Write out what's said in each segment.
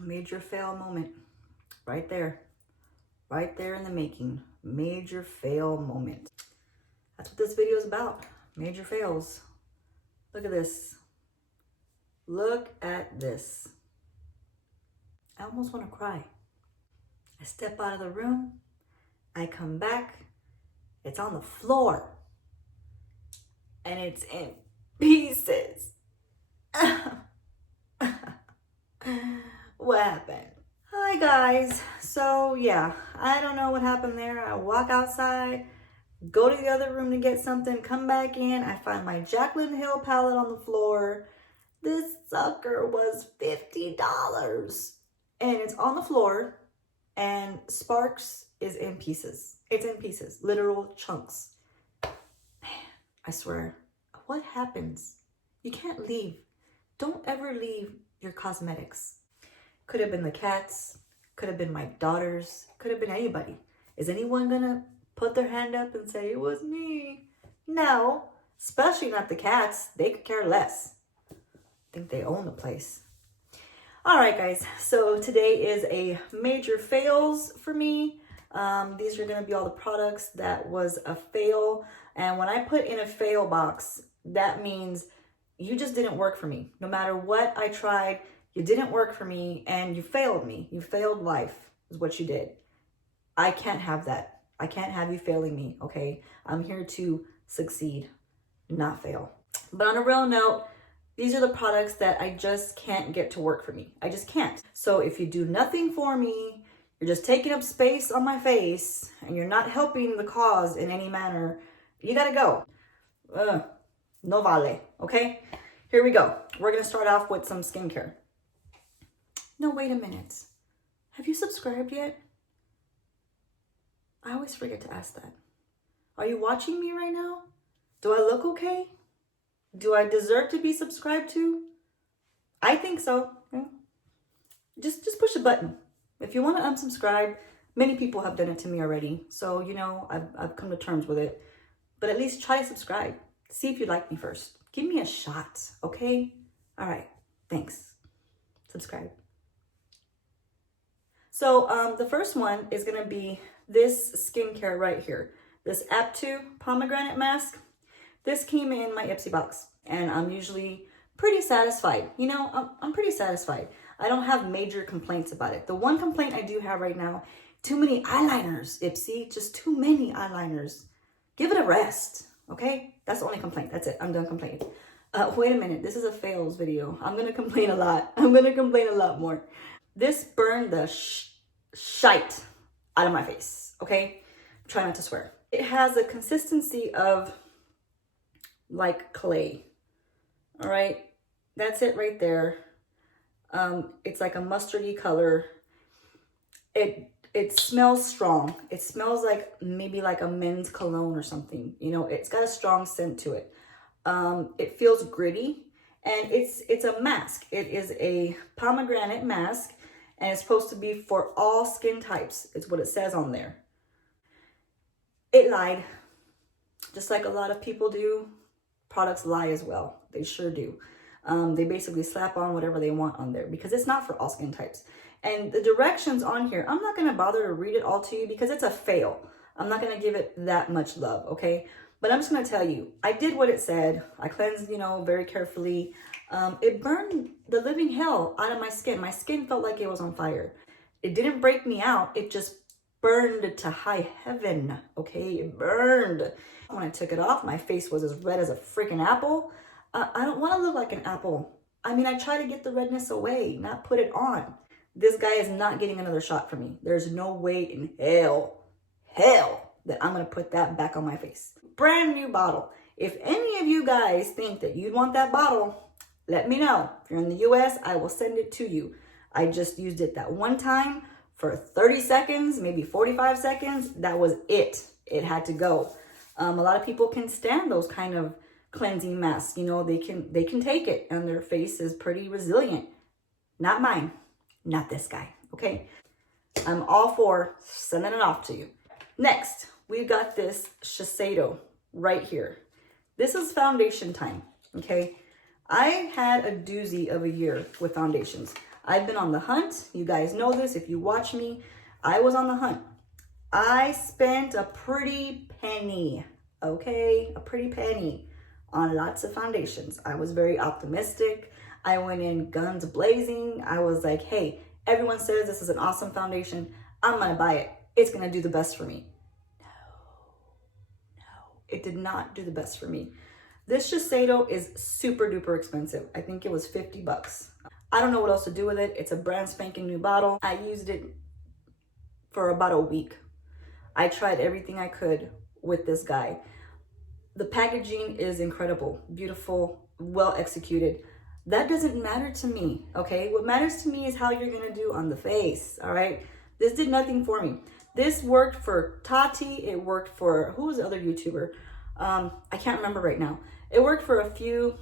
Major fail moment. Right there. Right there in the making. Major fail moment. That's what this video is about. Major fails. Look at this. Look at this. I almost want to cry. I step out of the room. I come back. It's on the floor. And it's in pieces. What happened? Hi guys. So yeah, I don't know what happened there. I walk outside, go to the other room to get something, come back in. I find my Jaclyn Hill palette on the floor. This sucker was $50 and it's on the floor and Sparks is in pieces. It's in pieces, literal chunks. Man, I swear, what happens? You can't leave. Don't ever leave your cosmetics. Could have been the cats, could have been my daughters, could have been anybody. Is anyone gonna put their hand up and say, it was me? No, especially not the cats. They could care less. I think they own the place. All right, guys, so today is a major fails for me. These are gonna be all the products that was a fail. And when I put in a fail box, that means you just didn't work for me. No matter what I tried, you didn't work for me and you failed me. You failed life is what you did. I can't have that. I can't have you failing me, okay? I'm here to succeed, not fail. But on a real note, these are the products that I just can't get to work for me. I just can't. So if you do nothing for me, you're just taking up space on my face and you're not helping the cause in any manner, you gotta go. No vale, okay? Here we go. We're gonna start off with some skincare. No, wait a minute. Have you subscribed yet? I always forget to ask that. Are you watching me right now? Do I look okay? Do I deserve to be subscribed to? I think so. Yeah. Just push a button. If you want to unsubscribe, many people have done it to me already. So, you know, I've come to terms with it. But at least try to subscribe. See if you like me first. Give me a shot, okay? All right, thanks. Subscribe. So the first one is gonna be this skincare right here. This Aptu pomegranate mask. This came in my Ipsy box and I'm usually pretty satisfied. You know, I'm pretty satisfied. I don't have major complaints about it. The one complaint I do have right now, too many eyeliners, Ipsy, just too many eyeliners. Give it a rest, okay? That's the only complaint. That's it. I'm done complaining. Wait a minute. This is a fails video. I'm going to complain a lot. I'm going to complain a lot more. This burned the shite out of my face, okay? Try not to swear. It has a consistency of like clay, all right? That's it right there. It's like a mustardy color. It smells strong. It smells like maybe like a men's cologne or something. You know, it's got a strong scent to it. It feels gritty and it's a mask. It is a pomegranate mask and it's supposed to be for all skin types. It's what it says on there. It lied. Just like a lot of people do, products lie as well. They sure do. They basically slap on whatever they want on there because it's not for all skin types. And the directions on here, I'm not going to bother to read it all to you because it's a fail. I'm not going to give it that much love, okay? But I'm just going to tell you, I did what it said. I cleansed, you know, very carefully. It burned the living hell out of my skin. My skin felt like it was on fire. It didn't break me out. It just burned to high heaven, okay? It burned. When I took it off, my face was as red as a freaking apple. I don't want to look like an apple. I mean, I try to get the redness away, not put it on. This guy is not getting another shot from me. There's no way in hell that I'm going to put that back on my face. Brand new bottle. If any of you guys think that you'd want that bottle, let me know. If you're in the US, I will send it to you. I just used it that one time for 30 seconds, maybe 45 seconds. That was it. It had to go. A lot of people can stand those kind of cleansing masks. You know, they can take it and their face is pretty resilient. Not mine. Not this guy. Okay. I'm all for sending it off to you. Next, we've got this Shiseido right here. This is foundation time. Okay. I had a doozy of a year with foundations. I've been on the hunt. You guys know this. If you watch me, I was on the hunt. I spent a pretty penny, okay? A pretty penny on lots of foundations. I was very optimistic. I went in guns blazing. I was like, hey, everyone says this is an awesome foundation. I'm gonna buy it. It's gonna do the best for me. No, it did not do the best for me. This Shiseido is super duper expensive. I think it was 50 bucks. I don't know what else to do with it. It's a brand spanking new bottle. I used it for about a week. I tried everything I could with this guy. The packaging is incredible, beautiful, well executed. That doesn't matter to me, okay? What matters to me is how you're gonna do on the face, all right? This did nothing for me. This worked for Tarte. It worked for, who was the other YouTuber? I can't remember right now. It worked for a few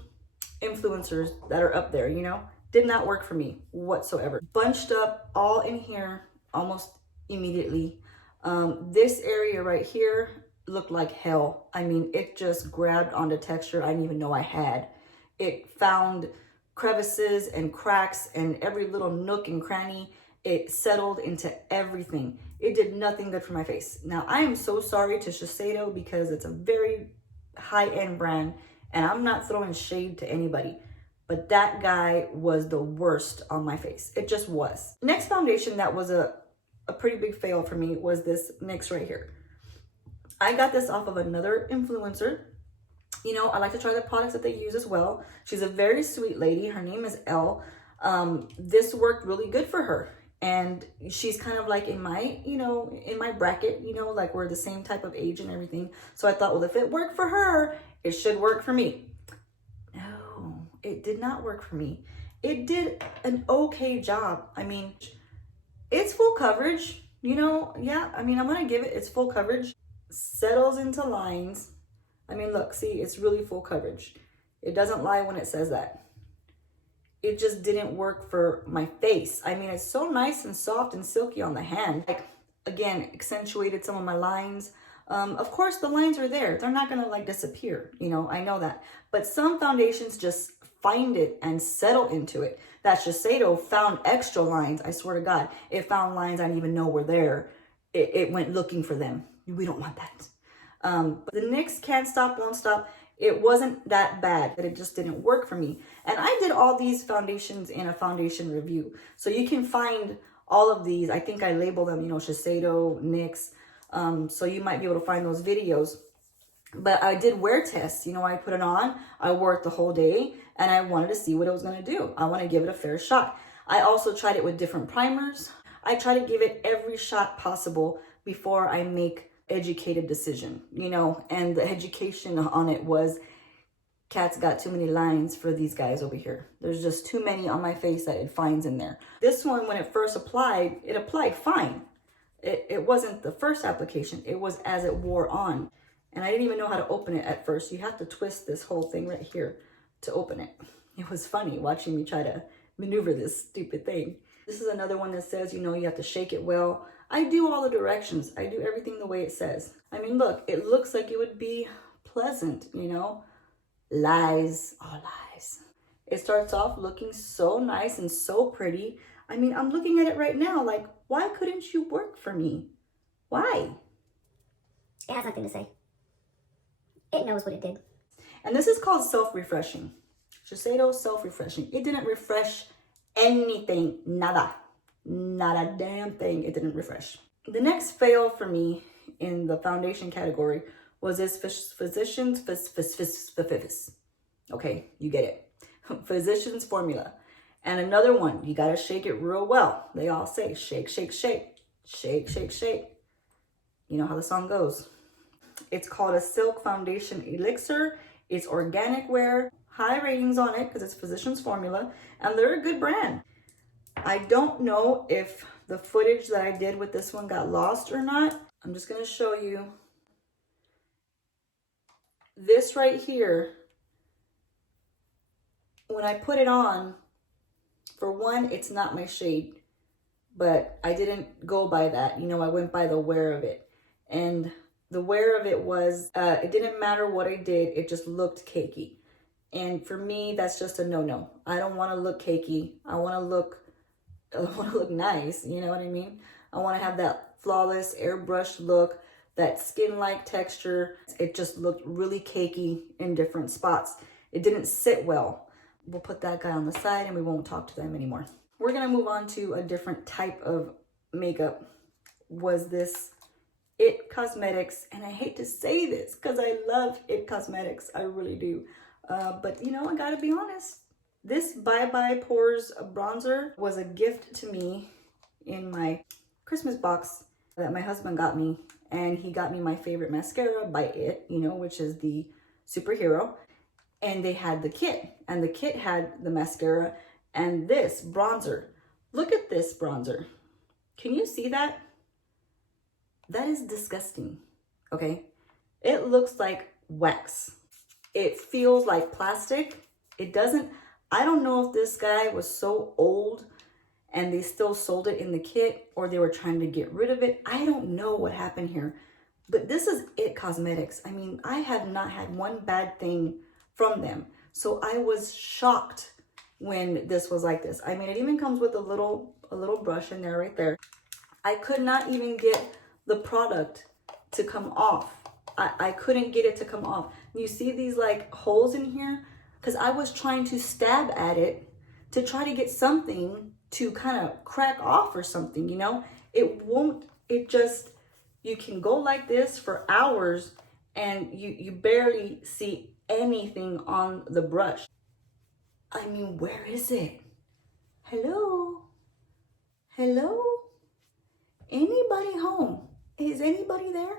influencers that are up there, you know? Did not work for me whatsoever. Bunched up all in here almost immediately. This area right here looked like hell. I mean, it just grabbed onto texture I didn't even know I had. It found crevices and cracks and every little nook and cranny. It settled into everything. It did nothing good for my face. Now, I am so sorry to Shiseido because it's a very high-end brand and I'm not throwing shade to anybody, but that guy was the worst on my face. It just was. Next foundation that was a pretty big fail for me was this NYX right here. I got this off of another influencer. You know, I like to try the products that they use as well. She's a very sweet lady. Her name is Elle. This worked really good for her. And she's kind of like in my, you know, in my bracket, you know, like we're the same type of age and everything. So I thought, well, if it worked for her, it should work for me. No, it did not work for me. It did an okay job. I mean, it's full coverage, you know, yeah. I mean, I'm going to give it its full coverage. Settles into lines. I mean, look, see, it's really full coverage. It doesn't lie when it says that. It just didn't work for my face. I mean, it's so nice and soft and silky on the hand. Like, again, accentuated some of my lines. Of course, the lines are there. They're not gonna like disappear, you know, I know that. But some foundations just find it and settle into it. That Shiseido found extra lines, I swear to God. It found lines I didn't even know were there. It went looking for them. We don't want that. But the NYX Can't Stop, Won't Stop, it wasn't that bad, but it just didn't work for me. And I did all these foundations in a foundation review. So you can find all of these. I think I labeled them, you know, Shiseido, NYX. So you might be able to find those videos. But I did wear tests. You know, I put it on, I wore it the whole day, and I wanted to see what it was going to do. I want to give it a fair shot. I also tried it with different primers. I try to give it every shot possible before I make educated decision, you know, and the education on it was cat's got too many lines for these guys over here. There's just too many on my face that it finds in there. This one, when it first applied, it applied fine. It wasn't the first application. It was as it wore on. And I didn't even know how to open it at first. You have to twist this whole thing right here to open it. It was funny watching me try to maneuver this stupid thing. This is another one that says, you know, you have to shake it well. I do all the directions. I do everything the way it says. I mean, look, it looks like it would be pleasant, you know? Lies, all lies. It starts off looking so nice and so pretty. I mean, I'm looking at it right now like, why couldn't you work for me? Why? It has nothing to say. It knows what it did. And this is called self-refreshing. Shiseido self-refreshing. It didn't refresh anything, nada. Not a damn thing. It didn't refresh. The next fail for me in the foundation category was this Physicians Okay, you get it. Physicians Formula. And another one, you gotta shake it real well. They all say shake, shake, shake, shake, shake, shake. You know how the song goes. It's called a Silk Foundation Elixir. It's organic wear, high ratings on it because it's Physicians Formula, and they're a good brand. I don't know if the footage that I did with this one got lost or not. I'm just going to show you. This right here, when I put it on, for one, it's not my shade, but I didn't go by that. You know, I went by the wear of it. And the wear of it was, it didn't matter what I did, it just looked cakey. And for me, that's just a no-no. I don't want to look cakey. I want to look nice. You know what I mean? I want to have that flawless airbrushed look, that skin-like texture. It just looked really cakey in different spots. It didn't sit well. We'll put that guy on the side and we won't talk to them anymore. We're gonna move on to a different type of makeup. Was this It Cosmetics, and I hate to say this because I love It Cosmetics, I really do. But you know, I gotta be honest. This Bye Bye Pores bronzer was a gift to me in my Christmas box that my husband got me, and he got me my favorite mascara by It, you know, which is the superhero. And they had the kit, and the kit had the mascara and this bronzer. Look at this bronzer. Can you see that? That is disgusting, okay? It looks like wax. It feels like plastic. It doesn't, I don't know if this guy was so old and they still sold it in the kit or they were trying to get rid of it. I don't know what happened here, but this is It Cosmetics. I mean, I have not had one bad thing from them. So I was shocked when this was like this. I mean, it even comes with a little brush in there right there. I could not even get the product to come off. I couldn't get it to come off. You see these like holes in here? Because I was trying to stab at it to try to get something to kind of crack off or something, you know? It won't, it just, you can go like this for hours and you barely see anything on the brush. I mean, where is it? Hello? Hello? Anybody home? Is anybody there?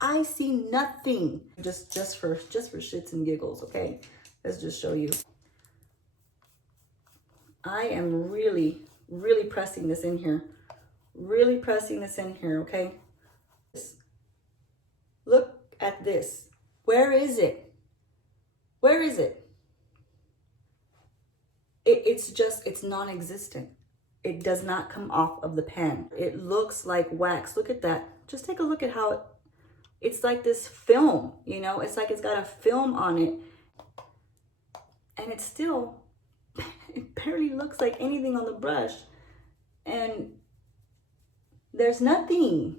I see nothing. Just for shits and giggles, okay? Let's just show you. I am really pressing this in here. Really pressing this in here, okay? Look at this. Where is it? Where is it? It's non-existent. It does not come off of the pan. It looks like wax. Look at that. Just take a look at how it's like this film, you know? It's like it's got a film on it. And it still, it barely looks like anything on the brush. And there's nothing.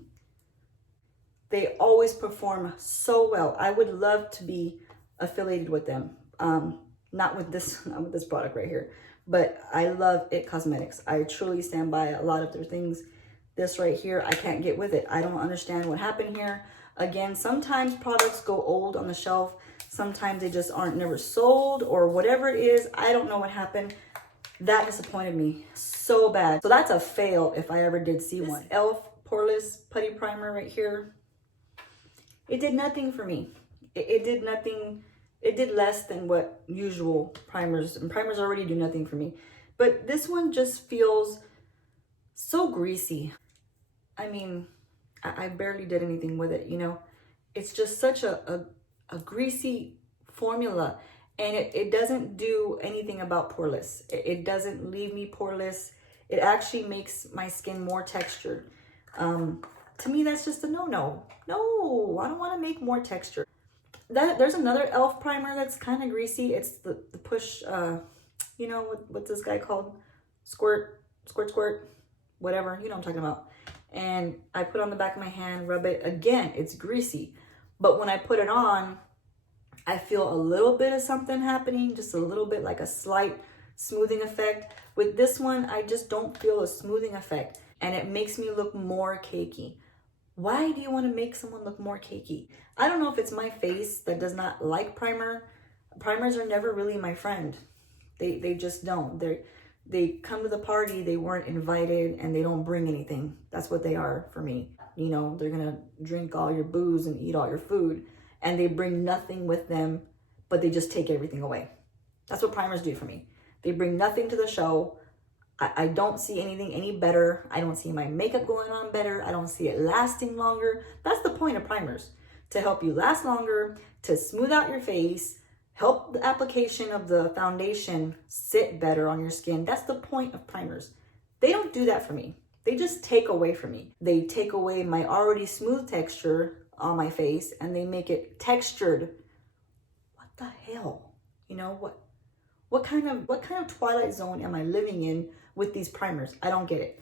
They always perform so well. I would love to be affiliated with them. Not with this product right here, but I love It Cosmetics. I truly stand by a lot of their things. This right here, I can't get with it. I don't understand what happened here. Again, sometimes products go old on the shelf. Sometimes they just aren't never sold or whatever it is. I don't know what happened. That disappointed me so bad. So that's a fail if I ever did see one. e.l.f. Poreless Putty Primer right here. It did nothing for me. It did nothing. It did less than what usual primers, and primers already do nothing for me. But this one just feels so greasy. I mean, I barely did anything with it, you know? It's just such a greasy formula, and it doesn't do anything about poreless. It doesn't leave me poreless. It actually makes my skin more textured. To me, that's just a no-no. No, I don't want to make more texture. There's another e.l.f. primer that's kind of greasy. It's the push, you know, what's this guy called? Squirt, whatever, you know what I'm talking about. And I put it on the back of my hand, rub it. Again, it's greasy. But when I put it on, I feel a little bit of something happening, just a little bit, like a slight smoothing effect. With this one, I just don't feel a smoothing effect, and it makes me look more cakey. Why do you want to make someone look more cakey? I don't know if it's my face that does not like primer. Primers are never really my friend. They just don't. They come to the party, they weren't invited, and they don't bring anything. That's what they are for me. You know, they're gonna drink all your booze and eat all your food, and they bring nothing with them, but they just take everything away. That's what primers do for me. They bring nothing to the show. I don't see anything any better. I don't see my makeup going on better. I don't see it lasting longer. That's the point of primers, to help you last longer, to smooth out your face, help the application of the foundation sit better on your skin. That's the point of primers. They don't do that for me. They just take away from me. They take away my already smooth texture on my face and they make it textured. What the hell? You know, what kind of Twilight Zone am I living in with these primers? I don't get it.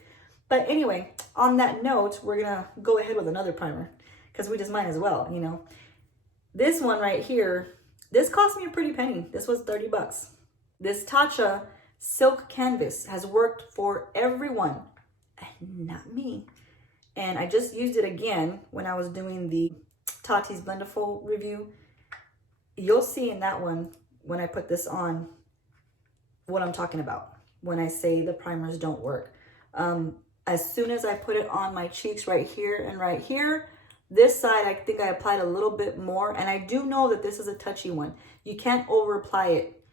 But anyway, on that note, we're gonna go ahead with another primer because we just might as well, you know. This one right here, this cost me a pretty penny. This was 30 bucks. This Tatcha Silk Canvas has worked for everyone, and not me. And I just used it again when I was doing the Tate's Blendiful review. You'll see in that one, when I put this on, what I'm talking about when I say the primers don't work. As soon as I put it on my cheeks right here and right here, this side, I think I applied a little bit more. And I do know that this is a touchy one. You can't over apply it.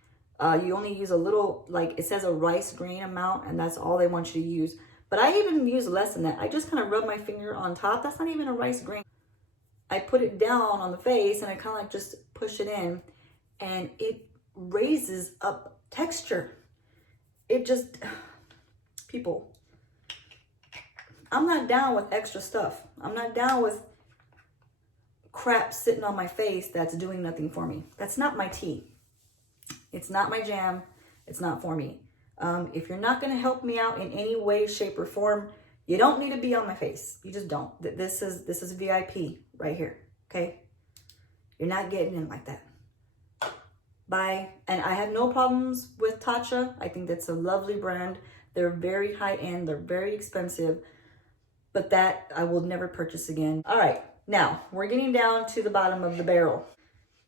You only use a little, like it says a rice grain amount, and that's all they want you to use. But I even use less than that. I just kind of rub my finger on top. That's not even a rice grain. I put it down on the face and I kind of like just push it in, and it raises up texture. It just, people, I'm not down with extra stuff. I'm not down with crap sitting on my face that's doing nothing for me. That's not my tea. It's not my jam. It's not for me. If you're not going to help me out in any way, shape, or form, you don't need to be on my face. You just don't. This is VIP right here. Okay? You're not getting in like that. Bye. And I have no problems with Tatcha. I think that's a lovely brand. They're very high end. They're very expensive. But that I will never purchase again. All right. Now, we're getting down to the bottom of the barrel.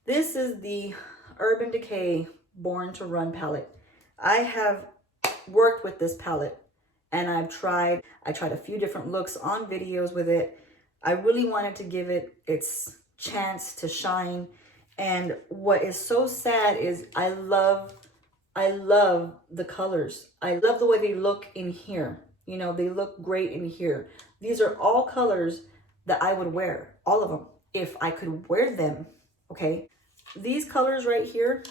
This is the Urban Decay Born to Run palette. I have worked with this palette, and I tried a few different looks on videos with it. I really wanted to give it its chance to shine. And what is so sad is I love the colors. I love the way they look in here. You know, they look great in here. These are all colors that I would wear, all of them, if I could wear them, okay? These colors right here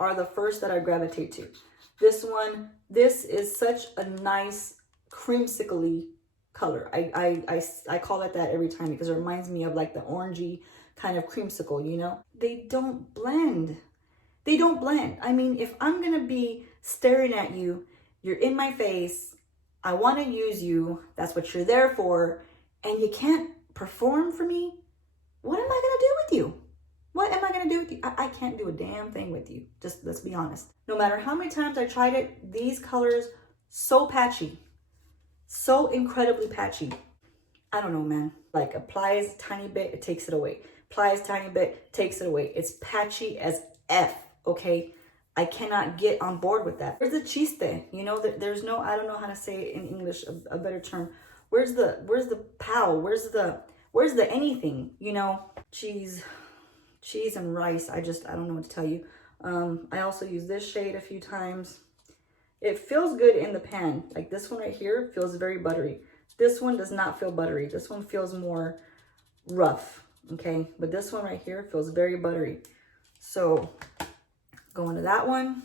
are the first that I gravitate to. This one, this is such a nice creamsicle-y color. I call it that every time because it reminds me of like the orangey kind of creamsicle, you know? They don't blend. They don't blend. I mean, if I'm gonna be staring at you, you're in my face, I wanna use you, that's what you're there for, and you can't perform for me, what am I gonna do with you? What am I gonna do with you? I can't do a damn thing with you. Just let's be honest. No matter how many times I tried it, these colors, so patchy, so incredibly patchy. I don't know, man. Like applies a tiny bit, it takes it away. Applies a tiny bit, takes it away. It's patchy as F, okay? I cannot get on board with that. Where's the chiate? You know, there's no, I don't know how to say it in English, a better term. Where's the pow? Where's the anything, you know? Cheese and rice. I don't know what to tell you. I also use this shade a few times. It feels good in the pan. Like this one right here feels very buttery. This one does not feel buttery. This one feels more rough, okay? But this one right here feels very buttery. So go into that one.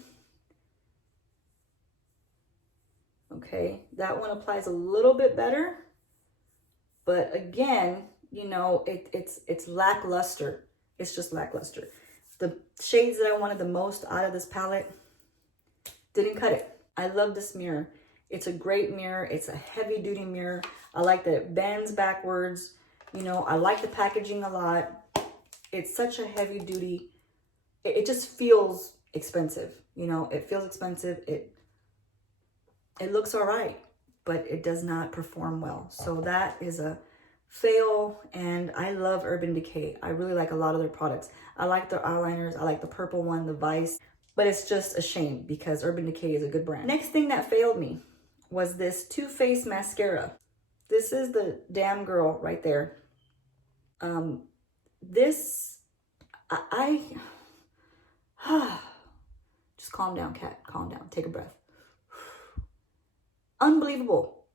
Okay, that one applies a little bit better. But again, you know, it's lackluster. It's just lackluster. The shades that I wanted the most out of this palette didn't cut it. I love this mirror. It's a great mirror. It's a heavy duty mirror. I like that it bends backwards. You know, I like the packaging a lot. It's such a heavy duty. It just feels expensive. You know, it feels expensive. It looks all right, but it does not perform well. So that is a fail. And I love Urban Decay. I really like a lot of their products. I like their eyeliners. I like the purple one, the Vice. But it's just a shame because Urban Decay is a good brand. Next thing that failed me was this Too Faced mascara. This is the damn girl right there. This, just calm down, cat. Calm down. Take a breath. Unbelievable.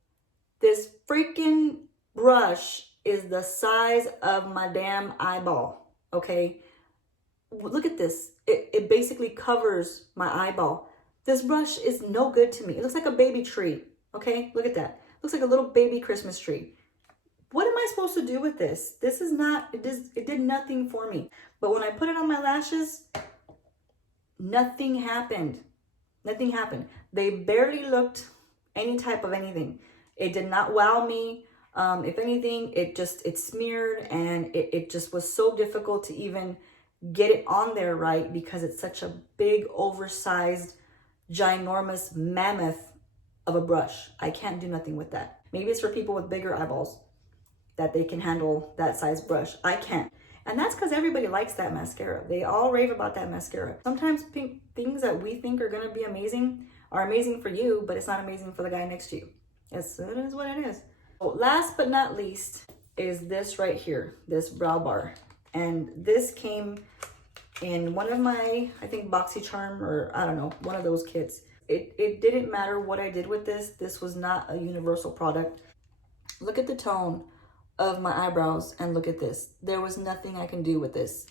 This freaking brush is the size of my damn eyeball, okay? Look at this. It basically covers my eyeball. This brush is no good to me. It looks like a baby tree, okay? Look at that. It looks like a little baby Christmas tree. What am I supposed to do with this? This is not, it did nothing for me. But when I put it on my lashes, Nothing happened. Nothing happened. They barely looked any type of anything. It did not wow me. If anything, it smeared, and it just was so difficult to even get it on there right, because it's such a big, oversized, ginormous mammoth of a brush. I can't do nothing with that. Maybe it's for people with bigger eyeballs that they can handle that size brush. I can't. And that's because everybody likes that mascara. They all rave about that mascara. Sometimes things that we think are gonna be amazing are amazing for you, but it's not amazing for the guy next to you. It is what it is. So last but not least is this right here, this brow bar. And this came in one of my, I think, BoxyCharm, or I don't know, one of those kits. It didn't matter what I did with this. This was not a universal product. Look at the tone of my eyebrows and look at this. There was nothing I can do with this.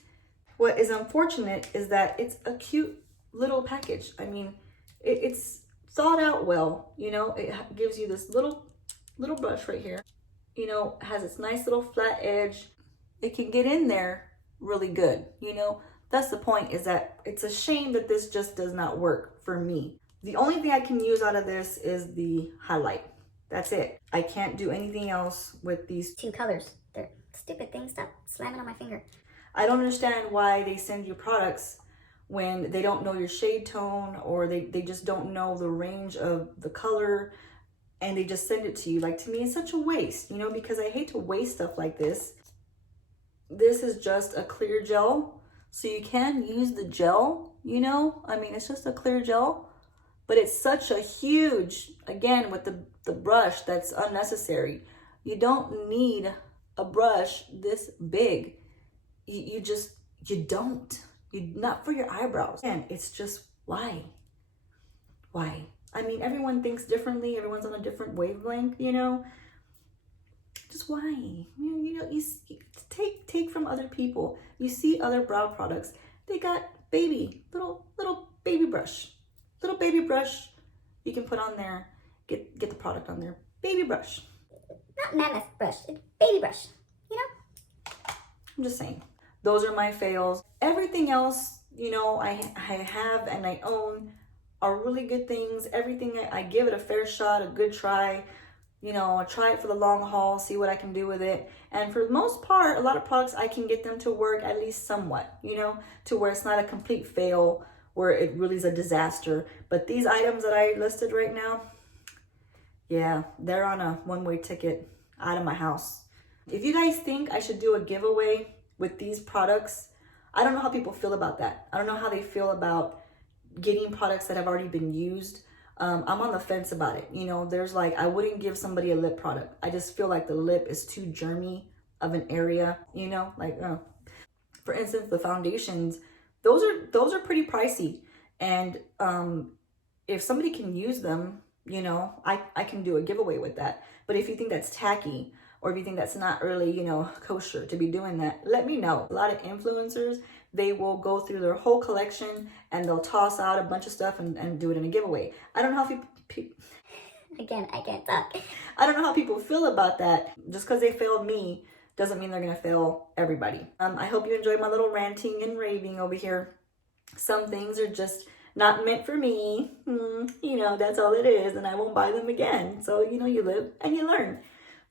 What is unfortunate is that it's a cute little package. I mean, it's thought out well, you know. It gives you this little brush right here, you know, has its nice little flat edge. It can get in there really good, you know. That's the point, is that it's a shame that this just does not work for me. The only thing I can use out of this is the highlight. That's it. I can't do anything else with these Two colors. They're stupid things. Stop slamming on my finger. I don't understand why they send you products when they don't know your shade tone, or they just don't know the range of the color, and they just send it to you. Like, to me, it's such a waste, you know, because I hate to waste stuff like this. This is just a clear gel, so you can use the gel, you know. I mean, it's just a clear gel, but it's such a huge, again, with the brush, that's unnecessary. You don't need a brush this big. You don't. Not for your eyebrows. And it's just, why? I mean, everyone thinks differently. Everyone's on a different wavelength, you know. Just why? You know, you take from other people. You see other brow products. They got little baby brush. Little baby brush you can put on there. Get the product on there. Baby brush. Not mammoth brush. It's baby brush. You know? I'm just saying. Those are my fails. Everything else, you know, I have and I own are really good things. Everything, I give it a fair shot, a good try. You know, I try it for the long haul, see what I can do with it. And for the most part, a lot of products, I can get them to work at least somewhat, you know, to where it's not a complete fail, where it really is a disaster. But these items that I listed right now, yeah, they're on a one-way ticket out of my house. If you guys think I should do a giveaway with these products, I don't know how people feel about that. I don't know how they feel about getting products that have already been used. I'm on the fence about it. You know, there's like, I wouldn't give somebody a lip product. I just feel like the lip is too germy of an area, you know, like, for instance, the foundations, those are pretty pricey. And if somebody can use them, you know, I can do a giveaway with that. But if you think that's tacky, or if you think that's not really, you know, kosher to be doing that, let me know. A lot of influencers, they will go through their whole collection and they'll toss out a bunch of stuff and do it in a giveaway. I don't know how Again, I can't talk. I don't know how people feel about that. Just because they failed me doesn't mean they're gonna fail everybody. I hope you enjoyed my little ranting and raving over here. Some things are just not meant for me. You know, that's all it is, and I won't buy them again. So, you know, you live and you learn.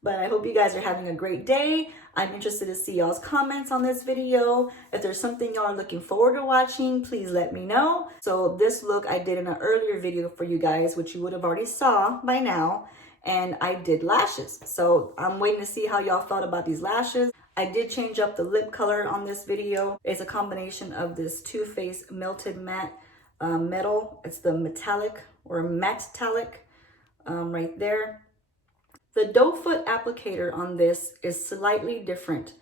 But I hope you guys are having a great day. I'm interested to see y'all's comments on this video. If there's something y'all are looking forward to watching, please let me know. So this look I did in an earlier video for you guys, which you would have already saw by now. And I did lashes. So I'm waiting to see how y'all felt about these lashes. I did change up the lip color on this video. It's a combination of this Too Faced Melted Matte Metal. It's the metallic or matte tallic right there. The doe foot applicator on this is slightly different.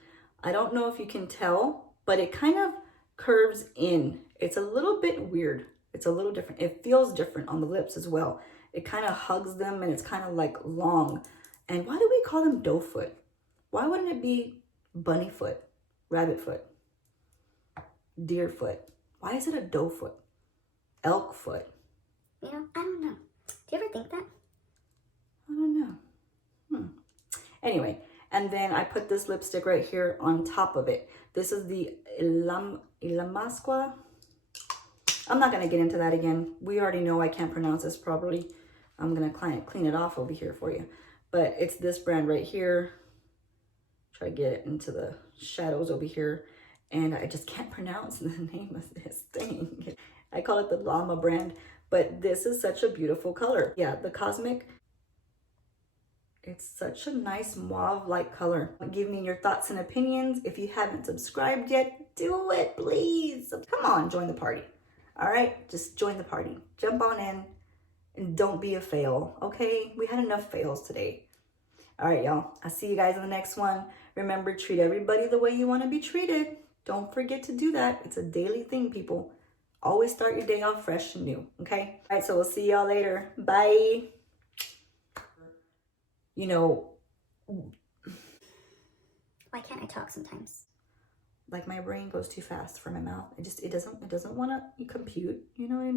I don't know if you can tell, but it kind of curves in. It's a little bit weird. It's a little different. It feels different on the lips as well. It kind of hugs them and it's kind of like long. And why do we call them doe foot? Why wouldn't it be bunny foot, rabbit foot, deer foot? Why is it a doe foot? Elk foot? You know, I don't know. Do you ever think that? I don't know. Anyway, and then I put this lipstick right here on top of it. This is the Illamasqua. I'm not going to get into that again. We already know I can't pronounce this properly. I'm going to clean it off over here for you. But it's this brand right here. Try to get it into the shadows over here. And I just can't pronounce the name of this thing. I call it the Llama brand. But this is such a beautiful color. Yeah, the Cosmic. It's such a nice mauve-like color. Give me your thoughts and opinions. If you haven't subscribed yet, do it, please. Come on, join the party. All right, just join the party. Jump on in and don't be a fail, okay? We had enough fails today. All right, y'all. I'll see you guys in the next one. Remember, treat everybody the way you want to be treated. Don't forget to do that. It's a daily thing, people. Always start your day off fresh and new, okay? All right, so we'll see y'all later. Bye. You know, Why can't I talk sometimes? like my brain goes too fast for my mouth. It doesn't want to compute. You know what I mean?